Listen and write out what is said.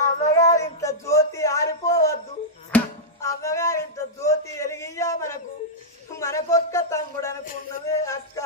అమ్మగారింత జ్యోతి ఆరిపోవద్దు. అమ్మగారింత జ్యోతి ఎలిగియ్యా మనకు. మనకొక్క తమ్ముడు అనుకున్నవే అక్క.